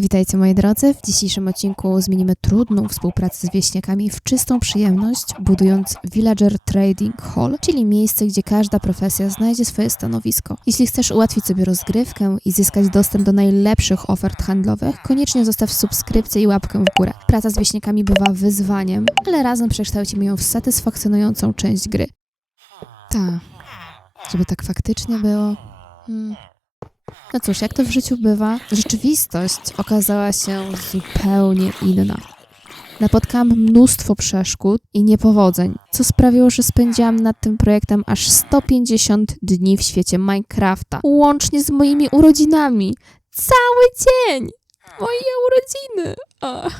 Witajcie moi drodzy. W dzisiejszym odcinku zmienimy trudną współpracę z wieśniakami w czystą przyjemność, budując Villager Trading Hall, czyli miejsce, gdzie każda profesja znajdzie swoje stanowisko. Jeśli chcesz ułatwić sobie rozgrywkę i zyskać dostęp do najlepszych ofert handlowych, koniecznie zostaw subskrypcję i łapkę w górę. Praca z wieśniakami bywa wyzwaniem, ale razem przekształcimy ją w satysfakcjonującą część gry. Tak, żeby tak faktycznie było. Hmm. No cóż, jak to w życiu bywa, rzeczywistość okazała się zupełnie inna. Napotkałam mnóstwo przeszkód i niepowodzeń, co sprawiło, że spędziłam nad tym projektem aż 150 dni w świecie Minecrafta, łącznie z moimi urodzinami. Cały dzień! Moje urodziny!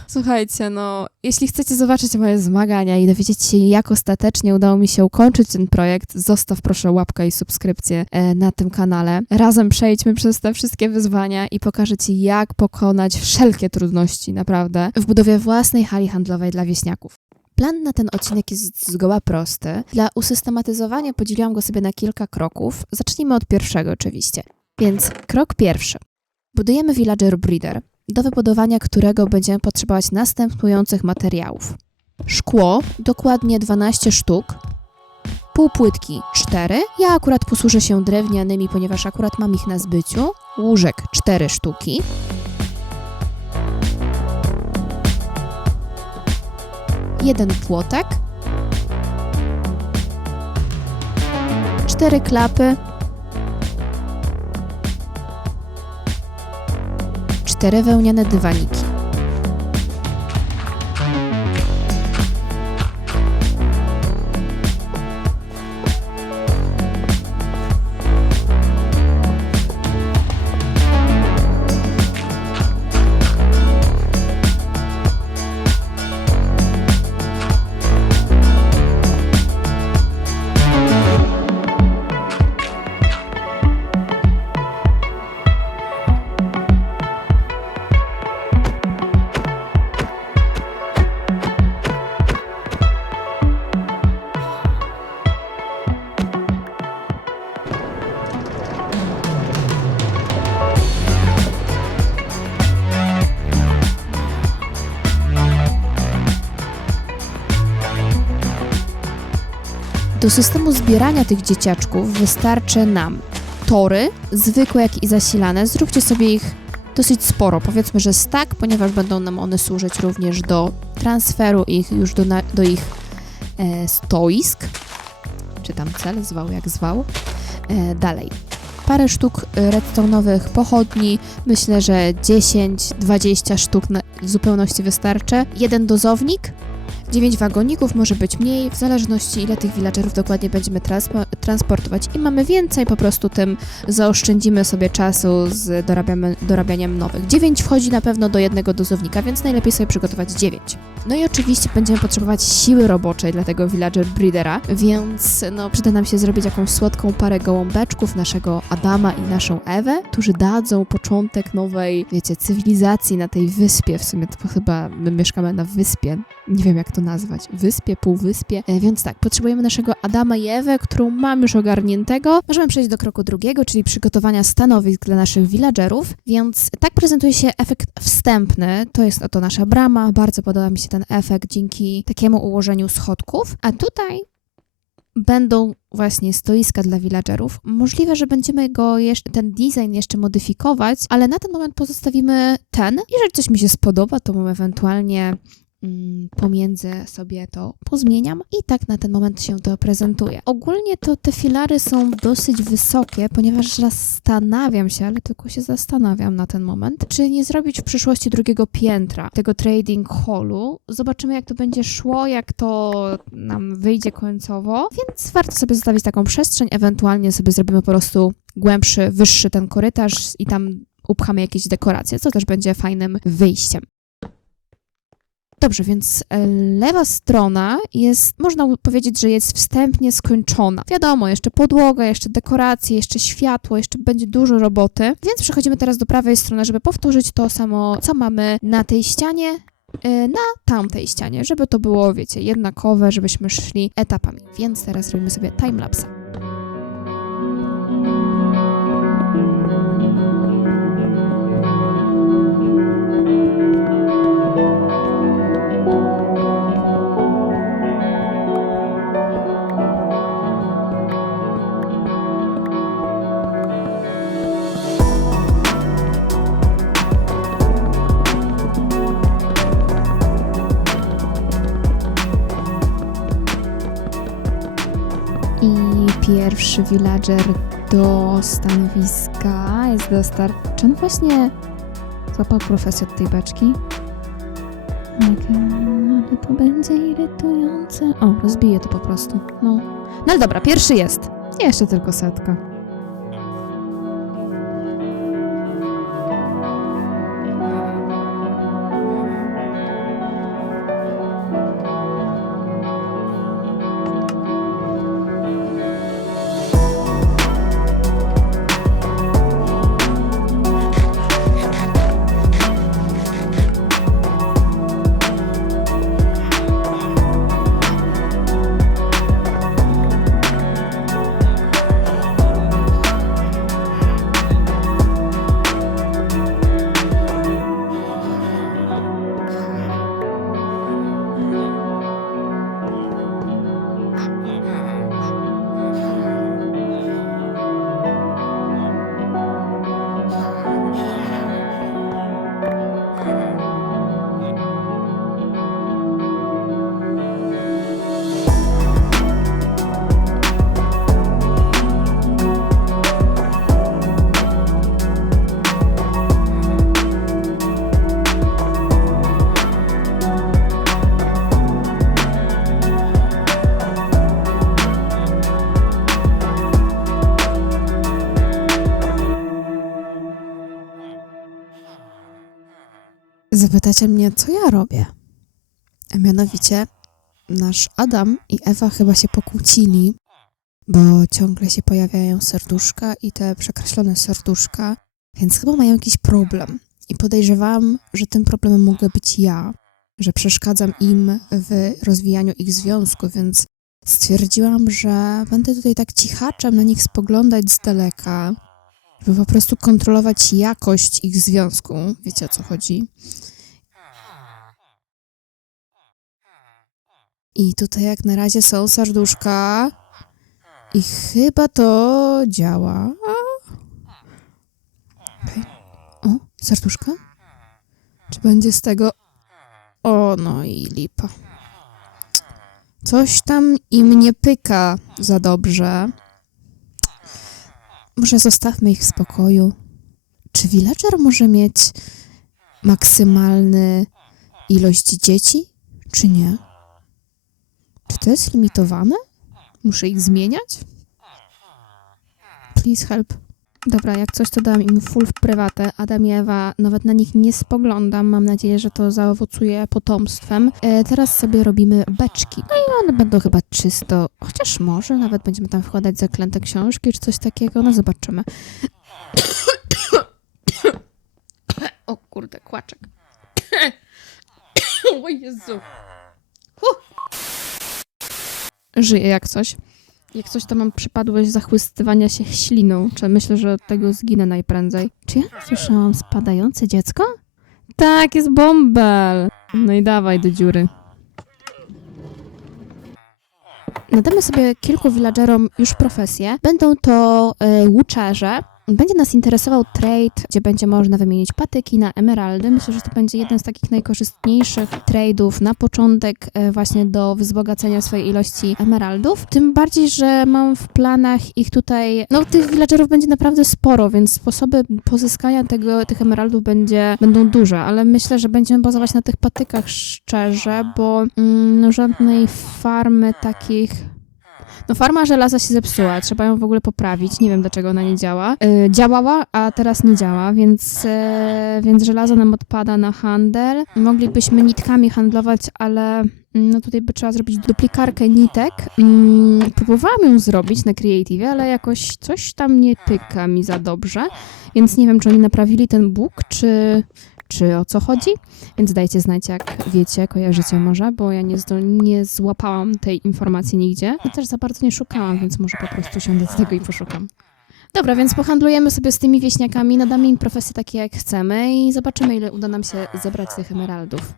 Słuchajcie, no, jeśli chcecie zobaczyć moje zmagania i dowiedzieć się, jak ostatecznie udało mi się ukończyć ten projekt, zostaw proszę łapkę i subskrypcję e, na tym kanale. Razem przejdźmy przez te wszystkie wyzwania i pokażę Ci, jak pokonać wszelkie trudności, naprawdę, w budowie własnej hali handlowej dla wieśniaków. Plan na ten odcinek jest zgoła prosty. Dla usystematyzowania podzieliłam go sobie na kilka kroków. Zacznijmy od pierwszego oczywiście. Więc krok pierwszy. Budujemy villager breeder, do wybudowania którego będziemy potrzebować następujących materiałów. Szkło, dokładnie 12 sztuk, półpłytki 4, ja akurat posłużę się drewnianymi, ponieważ akurat mam ich na zbyciu, łóżek 4 sztuki, jeden płotek, cztery klapy, cztery wełniane dywaniki. Do systemu zbierania tych dzieciaczków wystarczy nam tory, zwykłe jak i zasilane. Zróbcie sobie ich dosyć sporo, powiedzmy, że stack, ponieważ będą nam one służyć również do transferu ich już do, na, do ich e, stoisk, czy tam cel, zwał jak zwał. E, dalej. Parę sztuk redstone'owych pochodni, myślę, że 10-20 sztuk na, w zupełności wystarczy. Jeden dozownik, 9 wagoników, może być mniej, w zależności ile tych villagerów dokładnie będziemy transpo- transportować. I mamy więcej, po prostu tym zaoszczędzimy sobie czasu z dorabianiem nowych. 9 wchodzi na pewno do jednego dozownika, więc najlepiej sobie przygotować 9. No i oczywiście będziemy potrzebować siły roboczej dla tego villager breedera, więc no przyda nam się zrobić jakąś słodką parę gołąbeczków, naszego Adama i naszą Ewę, którzy dadzą początek nowej, wiecie, cywilizacji na tej wyspie. W sumie to chyba my mieszkamy na wyspie. Nie wiem jak to nazwać. Wyspie, półwyspie. E, więc tak, potrzebujemy naszego Adama i Ewę, którą mam już ogarniętego. Możemy przejść do kroku drugiego, czyli przygotowania stanowisk dla naszych villagerów. Więc tak prezentuje się efekt wstępny. To jest oto nasza brama. Bardzo podoba mi się ten efekt dzięki takiemu ułożeniu schodków. A tutaj będą właśnie stoiska dla villagerów. Możliwe, że będziemy go jeszcze, ten design jeszcze modyfikować, ale na ten moment pozostawimy ten. Jeżeli coś mi się spodoba, to ewentualnie mm, pomiędzy sobie to pozmieniam i tak na ten moment się to prezentuje. Ogólnie to te filary są dosyć wysokie, ponieważ zastanawiam się, ale tylko się zastanawiam na ten moment, czy nie zrobić w przyszłości drugiego piętra tego trading hallu. Zobaczymy jak to będzie szło, jak to nam wyjdzie końcowo, więc warto sobie zostawić taką przestrzeń, ewentualnie sobie zrobimy po prostu głębszy, wyższy ten korytarz i tam upchamy jakieś dekoracje, co też będzie fajnym wyjściem. Dobrze, więc e, lewa strona jest, można powiedzieć, że jest wstępnie skończona. Wiadomo, jeszcze podłoga, jeszcze dekoracje, jeszcze światło, jeszcze będzie dużo roboty. Więc przechodzimy teraz do prawej strony, żeby powtórzyć to samo, co mamy na tej ścianie, e, na tamtej ścianie, żeby to było, wiecie, jednakowe, żebyśmy szli etapami. Więc teraz robimy sobie timelapse. Pierwszy villager do stanowiska jest dostarczony właśnie złapał profesję od tej beczki. Okej, ale to będzie irytujące. O, rozbiję to po prostu. No. No ale dobra, pierwszy jest. Jeszcze tylko setka. Zapytacie mnie, co ja robię? A mianowicie, nasz Adam i Ewa chyba się pokłócili, bo ciągle się pojawiają serduszka i te przekreślone serduszka, więc chyba mają jakiś problem. I podejrzewam, że tym problemem mogę być ja, że przeszkadzam im w rozwijaniu ich związku, więc stwierdziłam, że będę tutaj tak cichaczem na nich spoglądać z daleka, żeby po prostu kontrolować jakość ich związku. Wiecie o co chodzi? I tutaj jak na razie są serduszka. I chyba to działa. Okej. O, serduszka? Czy będzie z tego... O, no i lipa. Coś tam im nie pyka za dobrze. Może zostawmy ich w spokoju. Czy villager może mieć maksymalny ilość dzieci, czy nie? Czy to jest limitowane? Muszę ich zmieniać? Please help. Dobra, jak coś to dam im full w prywatę. Adam i Ewa, nawet na nich nie spoglądam. Mam nadzieję, że to zaowocuje potomstwem. E, teraz sobie robimy beczki. No i one będą chyba czysto, chociaż może nawet będziemy tam wkładać zaklęte książki czy coś takiego. No zobaczymy. o kurde, kłaczek. o Jezu. Żyję jak coś. Jak coś, to mam przypadłość zachwystywania się śliną. Czy myślę, że od tego zginę najprędzej. Czy ja słyszałam spadające dziecko? Tak, jest bąbel. No i dawaj do dziury. Nadamy sobie kilku villagerom już profesję. Będą to łuczerze. Będzie nas interesował trade, gdzie będzie można wymienić patyki na emeraldy. Myślę, że to będzie jeden z takich najkorzystniejszych tradeów na początek e, właśnie do wzbogacenia swojej ilości emeraldów. Tym bardziej, że mam w planach ich tutaj, no tych villagerów będzie naprawdę sporo, więc sposoby pozyskania tego, tych emeraldów będzie, będą duże, ale myślę, że będziemy bazować na tych patykach szczerze, bo mm, no, żadnej farmy takich no farma żelaza się zepsuła, trzeba ją w ogóle poprawić. Nie wiem dlaczego ona nie działa. Yy, działała, a teraz nie działa, więc, yy, więc żelazo nam odpada na handel. Moglibyśmy nitkami handlować, ale mm, no tutaj by trzeba zrobić duplikarkę nitek. Mm, próbowałam ją zrobić na Creative, ale jakoś coś tam nie pyka mi za dobrze, więc nie wiem, czy oni naprawili ten bóg, czy, czy o co chodzi. Więc dajcie znać, jak wiecie, kojarzycie może, bo ja nie, nie złapałam tej informacji nigdzie. I też za bardzo nie szukałam, więc może po prostu siądę z tego i poszukam. Dobra, więc pohandlujemy sobie z tymi wieśniakami, nadamy im profesje takie jak chcemy i zobaczymy, ile uda nam się zebrać tych emeraldów.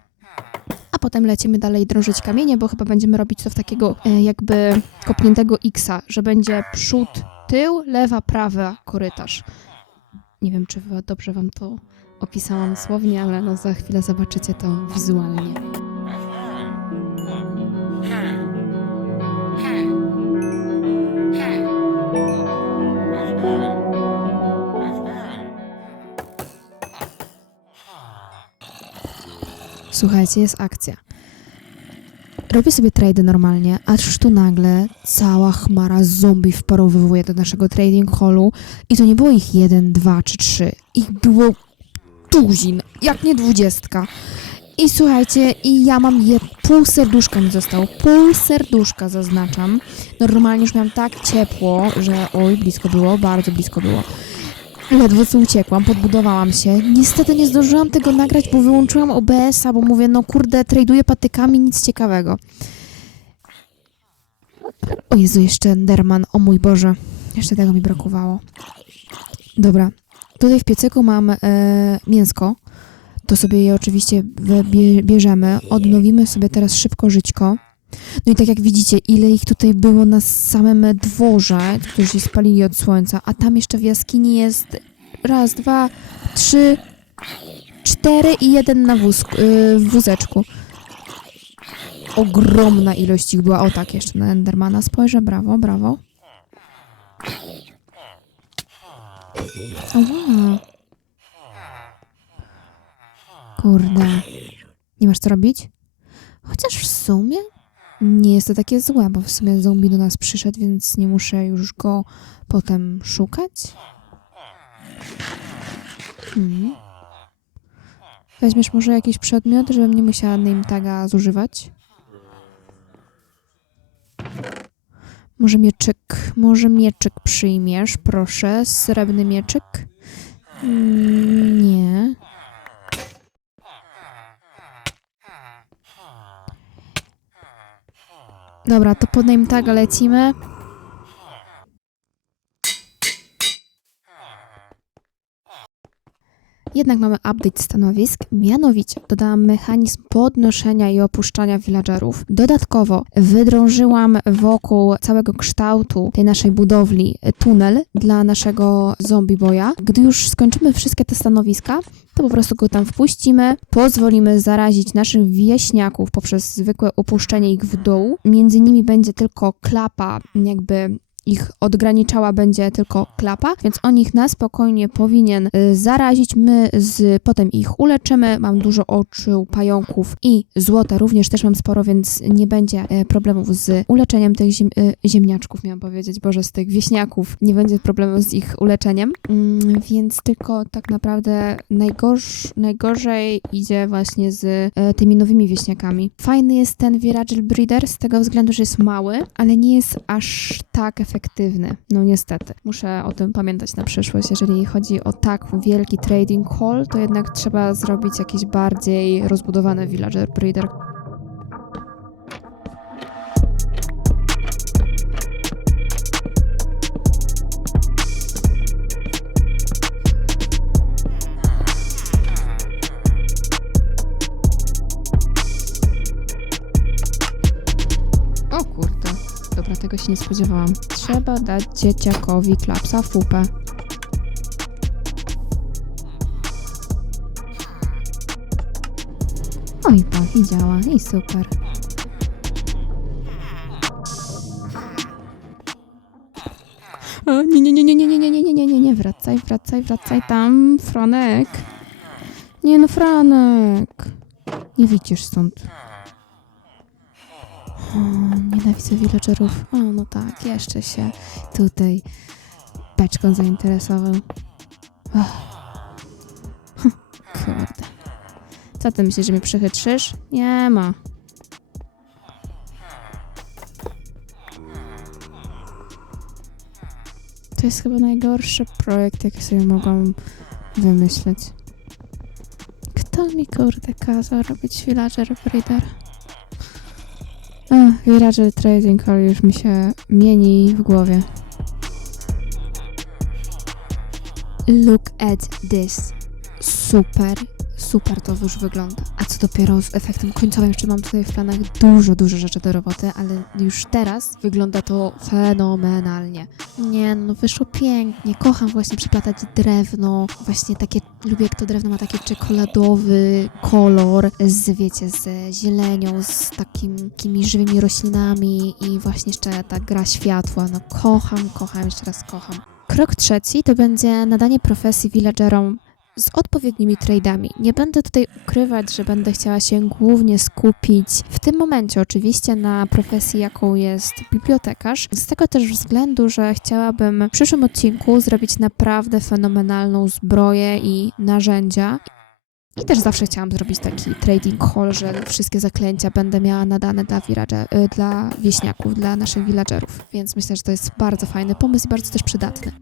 A potem lecimy dalej drążyć kamienie, bo chyba będziemy robić to w takiego e, jakby kopniętego X-a, że będzie przód, tył, lewa, prawa, korytarz. Nie wiem, czy dobrze wam to opisałam słownie, ale no za chwilę zobaczycie to wizualnie. Słuchajcie, jest akcja. Robię sobie trade normalnie, aż tu nagle cała chmara zombie wparowywuje do naszego trading hallu i to nie było ich jeden, dwa czy trzy. Ich było tuzin, jak nie dwudziestka. I słuchajcie, i ja mam je, pół serduszka mi zostało, pół serduszka zaznaczam. Normalnie już miałam tak ciepło, że oj, blisko było, bardzo blisko było. Ledwo co uciekłam, podbudowałam się. Niestety nie zdążyłam tego nagrać, bo wyłączyłam OBS-a, bo mówię, no kurde, traduję patykami, nic ciekawego. O Jezu, jeszcze Enderman, o mój Boże. Jeszcze tego mi brakowało. Dobra, tutaj w piecyku mam e, mięsko. To sobie je oczywiście bierzemy. Odnowimy sobie teraz szybko żyćko. No i tak jak widzicie, ile ich tutaj było na samym dworze, którzy się spalili od słońca, a tam jeszcze w jaskini jest raz, dwa, trzy, cztery i jeden na wózku, yy, w wózeczku. Ogromna ilość ich była. O tak, jeszcze na Endermana spojrzę. Brawo, brawo. Kurde. Nie masz co robić? Chociaż w sumie nie jest to takie złe, bo w sumie zombie do nas przyszedł, więc nie muszę już go potem szukać. Hmm. Weźmiesz może jakiś przedmiot, żebym nie musiała name taga zużywać? Może mieczyk, może mieczyk przyjmiesz, proszę. Srebrny mieczyk? Mm, Nie. Dobra, to po name taga lecimy. Jednak mamy update stanowisk, mianowicie dodałam mechanizm podnoszenia i opuszczania villagerów. Dodatkowo wydrążyłam wokół całego kształtu tej naszej budowli tunel dla naszego zombie boya. Gdy już skończymy wszystkie te stanowiska, to po prostu go tam wpuścimy, pozwolimy zarazić naszych wieśniaków poprzez zwykłe opuszczenie ich w dół. Między nimi będzie tylko klapa, jakby ich odgraniczała będzie tylko klapa, więc on ich na spokojnie powinien y, zarazić. My z, potem ich uleczymy. Mam dużo oczu, pająków i złota również też mam sporo, więc nie będzie e, problemów z uleczeniem tych ziem, y, ziemniaczków, miałam powiedzieć, boże, z tych wieśniaków. Nie będzie problemu z ich uleczeniem, mm, więc tylko tak naprawdę najgorsz, najgorzej idzie właśnie z e, tymi nowymi wieśniakami. Fajny jest ten Viragil Breeder z tego względu, że jest mały, ale nie jest aż tak efektywny. No niestety. Muszę o tym pamiętać na przyszłość. Jeżeli chodzi o tak wielki trading hall, to jednak trzeba zrobić jakiś bardziej rozbudowany Villager Breeder. Nie spodziewałam. Trzeba dać dzieciakowi klapsa w pupę. Oj, tak, i działa, i super. O, nie, nie, nie, nie, nie, nie, nie, nie, nie, nie, nie, nie, wracaj, wracaj, wracaj tam, Franek. Nie no, Franek. Nie wyjdziesz stąd. Nienawidzę villagerów. O, no tak, jeszcze się tutaj beczką zainteresował. Och. Hm, Kurde. Co ty myślisz, że mnie przechytrzysz? Nie ma. To jest chyba najgorszy projekt, jaki sobie mogłam wymyśleć. Kto mi kurde kazał robić villager breeder? Ach, Viragil Trading Hall już mi się mieni w głowie. Look at this. Super, super to już wygląda. A co dopiero z efektem końcowym, jeszcze mam tutaj w planach dużo, dużo rzeczy do roboty, ale już teraz wygląda to fenomenalnie. Nie no, wyszło pięknie. Kocham właśnie przeplatać drewno. Właśnie takie, lubię jak to drewno ma taki czekoladowy kolor z, wiecie, z zielenią, z takim, takimi żywymi roślinami i właśnie jeszcze ta gra światła. No kocham, kocham, jeszcze raz kocham. Krok trzeci to będzie nadanie profesji villagerom z odpowiednimi trade'ami. Nie będę tutaj ukrywać, że będę chciała się głównie skupić w tym momencie oczywiście na profesji, jaką jest bibliotekarz. Z tego też względu, że chciałabym w przyszłym odcinku zrobić naprawdę fenomenalną zbroję i narzędzia. I też zawsze chciałam zrobić taki trading hall, że wszystkie zaklęcia będę miała nadane dla, y, dla wieśniaków, dla naszych villagerów. Więc myślę, że to jest bardzo fajny pomysł i bardzo też przydatny.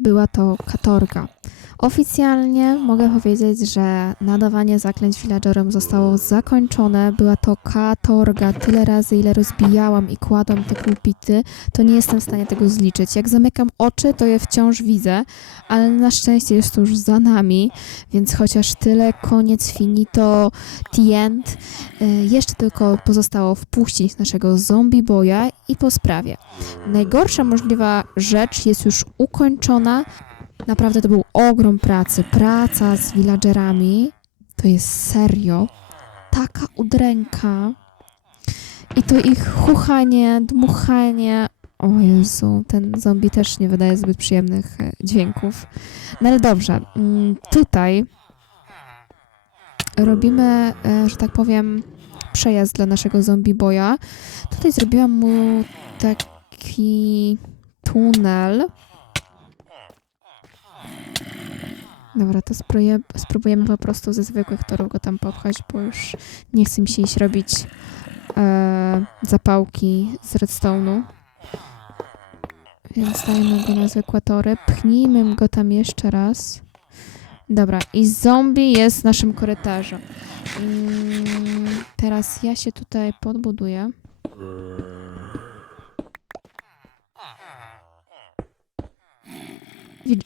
Była to katorga. Oficjalnie mogę powiedzieć, że nadawanie zaklęć villagerom zostało zakończone. Była to katorga. Tyle razy, ile rozbijałam i kładłam te pulpity, to nie jestem w stanie tego zliczyć. Jak zamykam oczy, to je wciąż widzę, ale na szczęście jest to już za nami, więc chociaż tyle, koniec finito, the end. Y, Jeszcze tylko pozostało wpuścić naszego zombie boya i po sprawie. Najgorsza możliwa rzecz jest już ukończona. Naprawdę to był ogrom pracy. Praca z villagerami to jest serio taka udręka. I to ich chuchanie, dmuchanie. O Jezu, ten zombie też nie wydaje zbyt przyjemnych e, dźwięków. No ale dobrze, mm, tutaj robimy, e, że tak powiem, przejazd dla naszego zombie boya. Tutaj zrobiłam mu taki tunel. Dobra, to spróbuję, spróbujemy po prostu ze zwykłych torów go tam popchać, bo już nie chce mi się iść robić e, zapałki z redstone'u. Więc dajmy go na zwykłe tory. Pchnijmy go tam jeszcze raz. Dobra, i zombie jest w naszym korytarzu. Mm, teraz ja się tutaj podbuduję.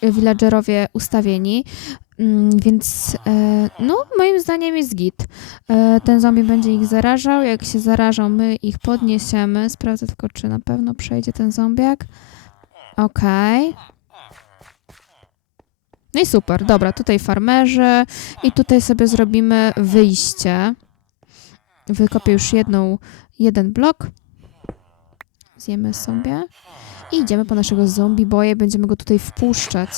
Villagerowie ustawieni, Mm, więc e, no moim zdaniem jest git. E, ten zombie będzie ich zarażał, jak się zarażą, my ich podniesiemy. Sprawdzę tylko, czy na pewno przejdzie ten zombiak. Okej. No i super, dobra, tutaj farmerzy i tutaj sobie zrobimy wyjście. Wykopię już jedną, jeden blok. Zjemy sobie. I idziemy po naszego zombie boje, będziemy go tutaj wpuszczać.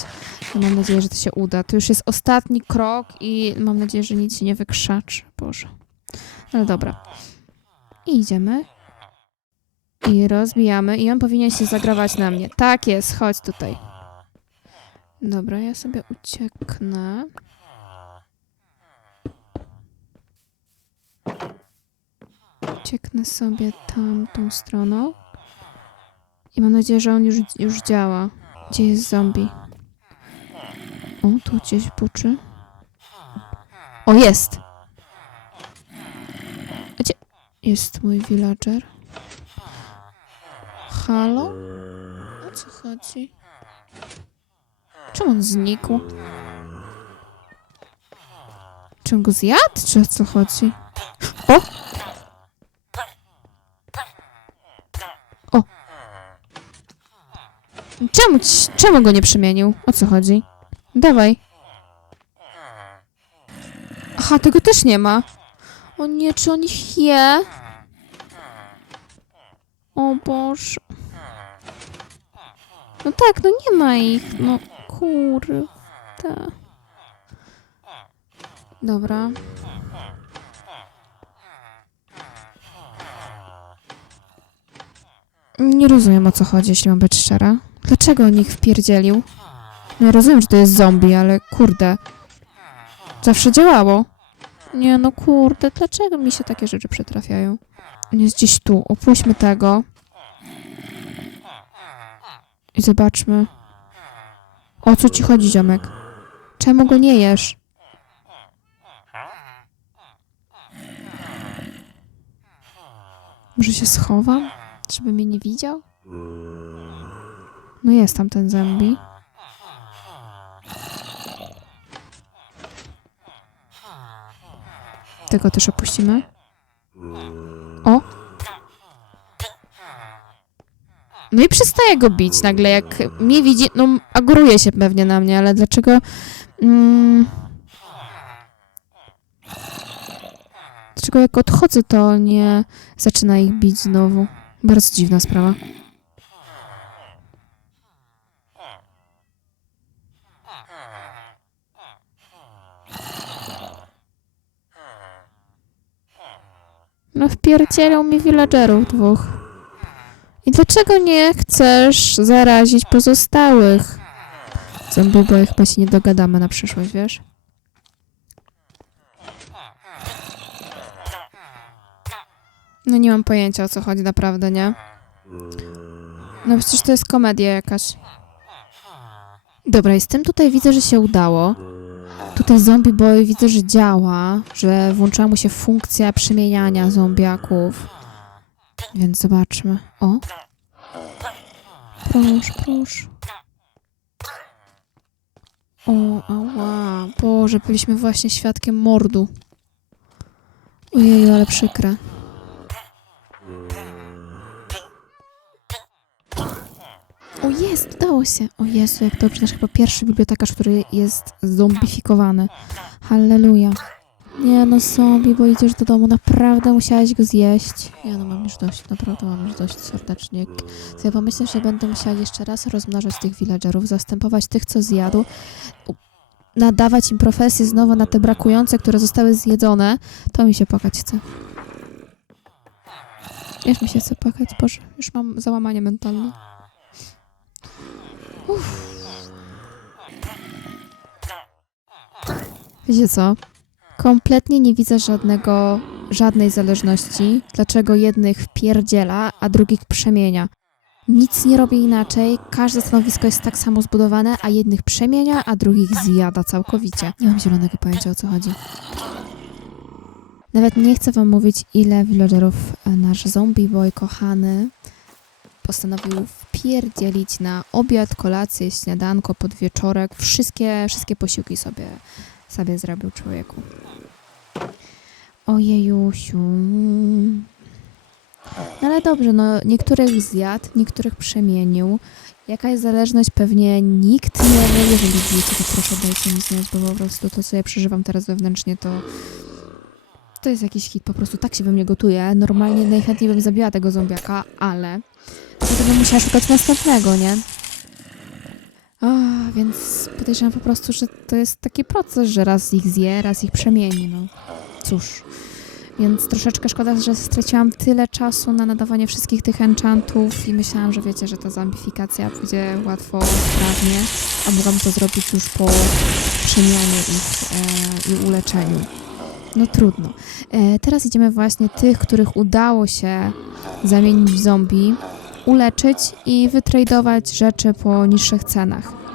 Mam nadzieję, że to się uda. To już jest ostatni krok i mam nadzieję, że nic się nie wykrzaczy. Boże. Ale dobra. I idziemy. I rozbijamy. I on powinien się zagrawać na mnie. Tak jest, chodź tutaj. Dobra, ja sobie ucieknę. Ucieknę sobie tamtą stroną. I mam nadzieję, że on już, już działa. Gdzie jest zombie? O, tu gdzieś buczy. O, jest! Gdzie jest mój villager? Halo? O co chodzi? Czemu on znikł? Czy on go zjadł? Czy o co chodzi? O! Czemu, czemu go nie przemienił? O co chodzi? Dawaj. Aha, tego też nie ma. O nie, czy on ich je? O Boże. No tak, no nie ma ich. No kurde. Dobra. Nie rozumiem o co chodzi, jeśli mam być szczera. Dlaczego on ich wpierdzielił? No rozumiem, że to jest zombie, ale kurde. Zawsze działało. Nie no kurde, dlaczego mi się takie rzeczy przytrafiają? On jest gdzieś tu. Opuśćmy tego. I zobaczmy. O co ci chodzi, ziomek? Czemu go nie jesz? Może się schowam? Żeby mnie nie widział? No jest tam ten zombie. Tego też opuścimy. O! No i przestaje go bić nagle, jak mnie widzi, no aguruje się pewnie na mnie, ale dlaczego... Mm, dlaczego jak odchodzę, to nie zaczyna ich bić znowu? Bardzo dziwna sprawa. No wpierdzielą mi villagerów dwóch. I dlaczego nie chcesz zarazić pozostałych? Zombie boy chyba się nie dogadamy na przyszłość, wiesz? No nie mam pojęcia o co chodzi naprawdę, nie? No przecież to jest komedia jakaś. Dobra, i z tym tutaj widzę, że się udało. Tutaj zombie boy widzę, że działa, że włączyła mu się funkcja przemieniania zombiaków. Więc zobaczmy. O. Proszę, proszę. O, ała. Boże, byliśmy właśnie świadkiem mordu. Ojeju, ale przykre. O jest, udało się. O Jezu, jak dobrze. Nasz chyba pierwszy bibliotekarz, który jest zombifikowany. Halleluja. Nie no, zombie, bo idziesz do domu. Naprawdę musiałeś go zjeść. Ja no, mam już dość. Naprawdę mam już dość serdecznie. Ja pomyślę, że będę musiała jeszcze raz rozmnażać tych villagerów, zastępować tych, co zjadł, nadawać im profesję znowu na te brakujące, które zostały zjedzone, to mi się płakać chce. Już mi się chce płakać, Boże, już mam załamanie mentalne. Uff. Wiecie co? Kompletnie nie widzę żadnego, żadnej zależności, dlaczego jednych wpierdziela, a drugich przemienia. Nic nie robię inaczej, każde stanowisko jest tak samo zbudowane, a jednych przemienia, a drugich zjada całkowicie. Nie mam zielonego pojęcia o co chodzi. Nawet nie chcę wam mówić, ile villagerów e, nasz zombie boy kochany postanowił wpierdzielić na obiad, kolację, śniadanko, podwieczorek. Wszystkie, wszystkie posiłki sobie, sobie zrobił człowieku. Ojejusiu. No ale dobrze, no niektórych zjadł, niektórych przemienił. Jaka jest zależność? Pewnie nikt nie wie. Jeżeli wiecie, to proszę dajcie mi znać, bo po prostu to, co ja przeżywam teraz wewnętrznie, to to jest jakiś hit. Po prostu tak się we mnie gotuje. Normalnie najchętniej bym zabiła tego zombiaka, ale potem bym musiała szukać następnego, nie? O, więc podejrzewam po prostu, że to jest taki proces, że raz ich zje, raz ich przemieni, no. Cóż. Więc troszeczkę szkoda, że straciłam tyle czasu na nadawanie wszystkich tych enchantów i myślałam, że wiecie, że ta zombifikacja pójdzie łatwo, sprawnie, a mogłam to zrobić już po przemianie ich e, i uleczeniu. No trudno. E, teraz idziemy właśnie tych, których udało się zamienić w zombie, uleczyć i wytradować rzeczy po niższych cenach.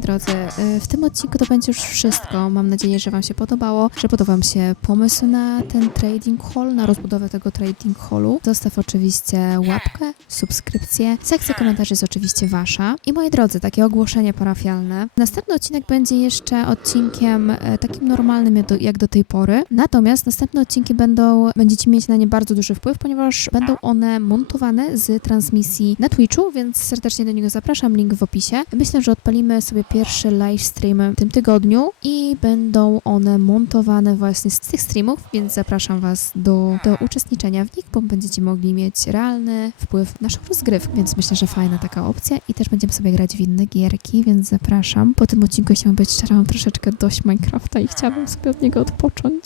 Drodzy, y, w tym odcinku to będzie już wszystko. Mam nadzieję, że Wam się podobało, że podoba Wam się pomysł na ten trading hall, na rozbudowę tego trading hallu. Zostaw oczywiście łapkę, subskrypcję. Sekcja komentarzy jest oczywiście Wasza. I moi drodzy, takie ogłoszenie parafialne. Następny odcinek będzie jeszcze odcinkiem e, takim normalnym jak do, jak do tej pory. Natomiast następne odcinki będą, będziecie mieć na nie bardzo duży wpływ, ponieważ będą one montowane z transmisji na Twitchu, więc serdecznie do niego zapraszam, link w opisie. Myślę, że odpalimy sobie pierwszy live stream w tym tygodniu i będą one montowane właśnie z tych streamów, więc zapraszam Was do, do uczestniczenia w nich, bo będziecie mogli mieć realny wpływ na naszą rozgrywkę, więc myślę, że fajna taka opcja i też będziemy sobie grać w inne gierki, więc zapraszam. Po tym odcinku, jeśli mam być szczera, mam troszeczkę dość Minecrafta i chciałabym sobie od niego odpocząć.